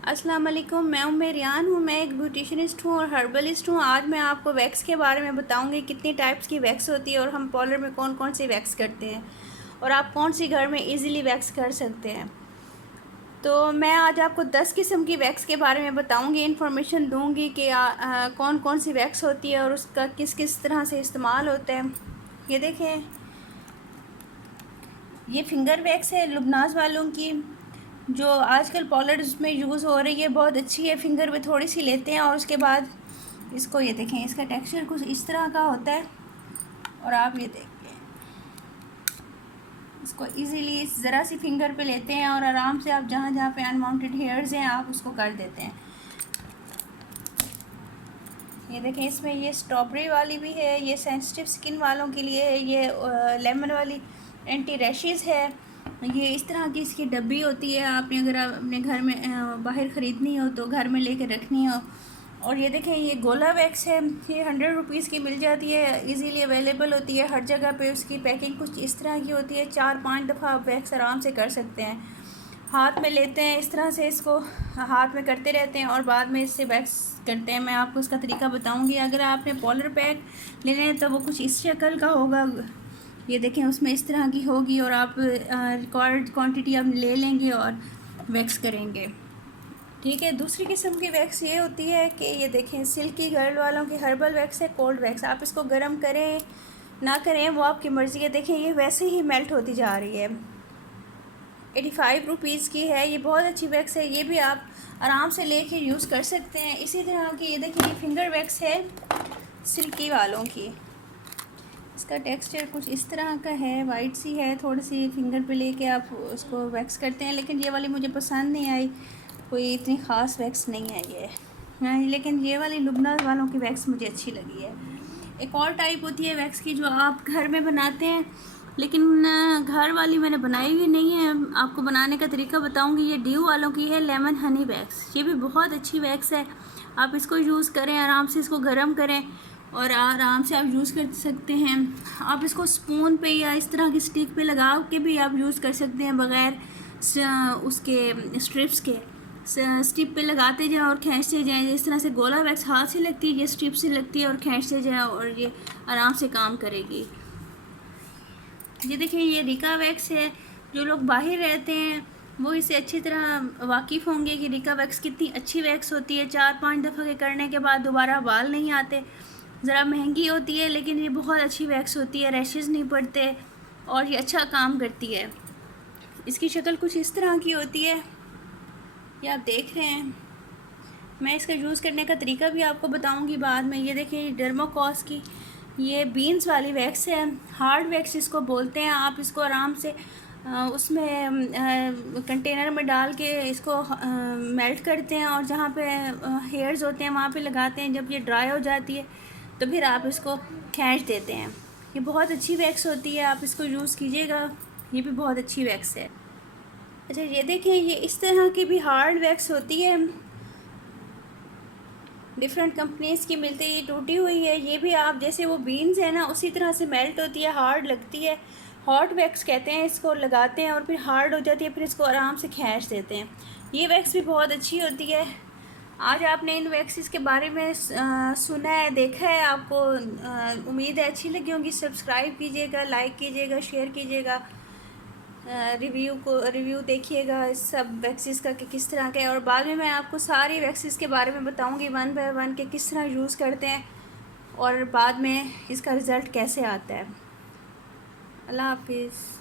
अस्सलाम वालेकुम, मैं रियान हूँ। मैं एक ब्यूटिशनिस्ट हूँ और हर्बलिस्ट हूँ। आज मैं आपको वैक्स के बारे में बताऊँगी कितनी टाइप्स की वैक्स होती है और हम पार्लर में कौन कौन सी वैक्स करते हैं और आप कौन सी घर में इजीली वैक्स कर सकते हैं। तो मैं आज आपको 10 किस्म की वैक्स के बारे में बताऊँगी, इन्फॉर्मेशन दूँगी कि कौन कौन सी वैक्स होती है और उसका किस किस तरह से इस्तेमाल होता है। ये देखें, ये फिंगर वैक्स है लुबनास वालों की, जो आजकल पार्लर्स में यूज़ हो रही है। बहुत अच्छी है। फिंगर पे थोड़ी सी लेते हैं और उसके बाद इसको, ये देखें, इसका टेक्सचर कुछ इस तरह का होता है और आप ये देखें, इसको इजीली ज़रा सी फिंगर पे लेते हैं और आराम से आप जहाँ जहाँ पे अनवांटेड हेयर्स हैं आप उसको कर देते हैं। ये देखें, इसमें ये स्ट्रॉबेरी वाली भी है, ये सेंसिटिव स्किन वालों के लिए है, ये लेमन वाली एंटी रैशेस है। ये इस तरह की इसकी डब्बी होती है, आपने अगर आप अपने घर में बाहर ख़रीदनी हो तो घर में लेके रखनी हो। और ये देखें, ये गोला वैक्स है, ये 100 रुपीज़ की मिल जाती है, इजीली अवेलेबल होती है हर जगह पे। उसकी पैकिंग कुछ इस तरह की होती है, 4-5 दफ़ा आप वैक्स आराम से कर सकते हैं। हाथ में लेते हैं इस तरह से, इसको हाथ में करते रहते हैं और बाद में इससे वैक्स करते हैं। मैं आपको उसका तरीका बताऊंगी। अगर आपने पॉलर पैक लेने हैं तो वो कुछ इस शक्ल का होगा, ये देखें, उसमें इस तरह की होगी और आप रिकॉर्ड क्वांटिटी आप ले लेंगे और वैक्स करेंगे। ठीक है। दूसरी किस्म की वैक्स ये होती है कि ये देखें, सिल्की गर्ल वालों की हर्बल वैक्स है, कोल्ड वैक्स। आप इसको गर्म करें ना करें वो आपकी मर्ज़ी है। देखें, ये वैसे ही मेल्ट होती जा रही है। 85 रुपीज़ की है। ये बहुत अच्छी वैक्स है, ये भी आप आराम से लेके यूज़ कर सकते हैं। इसी तरह की ये देखिए, ये फिंगर वैक्स है सिल्की वालों की। इसका टेक्सचर कुछ इस तरह का है, वाइट सी है, थोड़ी सी फिंगर पे लेके आप उसको वैक्स करते हैं। लेकिन ये वाली मुझे पसंद नहीं आई, कोई इतनी ख़ास वैक्स नहीं है ये। हाँ, लेकिन ये वाली लुबनास वालों की वैक्स मुझे अच्छी लगी है। एक और टाइप होती है वैक्स की जो आप घर में बनाते हैं, लेकिन घर वाली मैंने बनाई हुई नहीं है। आपको बनाने का तरीका बताऊंगी। ये ड्यू वालों की है, लेमन हनी वैक्स। ये भी बहुत अच्छी वैक्स है, आप इसको यूज़ करें, आराम से इसको गर्म करें और आराम से आप यूज़ कर सकते हैं। आप इसको स्पून पे या इस तरह की स्टिक पे लगा के भी आप यूज़ कर सकते हैं, बग़ैर उसके स्ट्रिप्स के। स्टिप पे लगाते जाएं और खींचते जाएं। इस तरह से गोला वैक्स हाथ से लगती है, ये स्ट्रिप से लगती है और खींचते जाएं और ये आराम से काम करेगी। ये देखिए, ये रिका वैक्स है। जो लोग बाहर रहते हैं वो इसे अच्छी तरह वाकिफ़ होंगे कि रिका वैक्स कितनी अच्छी वैक्स होती है। 4-5 दफ़ा के करने के बाद दोबारा बाल नहीं आते। ज़रा महंगी होती है लेकिन ये बहुत अच्छी वैक्स होती है, रैशेस नहीं पड़ते और ये अच्छा काम करती है। इसकी शक्ल कुछ इस तरह की होती है, ये आप देख रहे हैं। मैं इसका यूज़ करने का तरीका भी आपको बताऊंगी बाद में। ये देखिए, डर्माकॉस की ये बीन्स वाली वैक्स है, हार्ड वैक्स इसको बोलते हैं। आप इसको आराम से उसमें कंटेनर में डाल के इसको मेल्ट करते हैं और जहाँ पे हेयर्स होते हैं वहाँ पे लगाते हैं। जब ये ड्राई हो जाती है तो फिर आप इसको खींच देते हैं। ये बहुत अच्छी वैक्स होती है, आप इसको यूज़ कीजिएगा, ये भी बहुत अच्छी वैक्स है। अच्छा, ये देखिए, ये इस तरह की भी हार्ड वैक्स होती है, डिफरेंट कंपनीज़ की मिलती है। ये टूटी हुई है, ये भी आप जैसे वो बीन्स है ना उसी तरह से मेल्ट होती है, हार्ड लगती है। हॉट वैक्स कहते हैं इसको, लगाते हैं और फिर हार्ड हो जाती है, फिर इसको आराम से खींच देते हैं। ये वैक्स भी बहुत अच्छी होती है। आज आपने इन वैक्सेस के बारे में सुना है, देखा है, आपको उम्मीद है अच्छी लगी होंगी। सब्सक्राइब कीजिएगा, लाइक कीजिएगा, शेयर कीजिएगा, रिव्यू देखिएगा इस सब वैक्सीज़ का कि किस तरह का है। और बाद में मैं आपको सारी वैक्सीज़ के बारे में बताऊंगी, 1 बाय 1 के किस तरह यूज़ करते हैं और बाद में इसका रिज़ल्ट कैसे आता है। अल्लाह हाफिज़।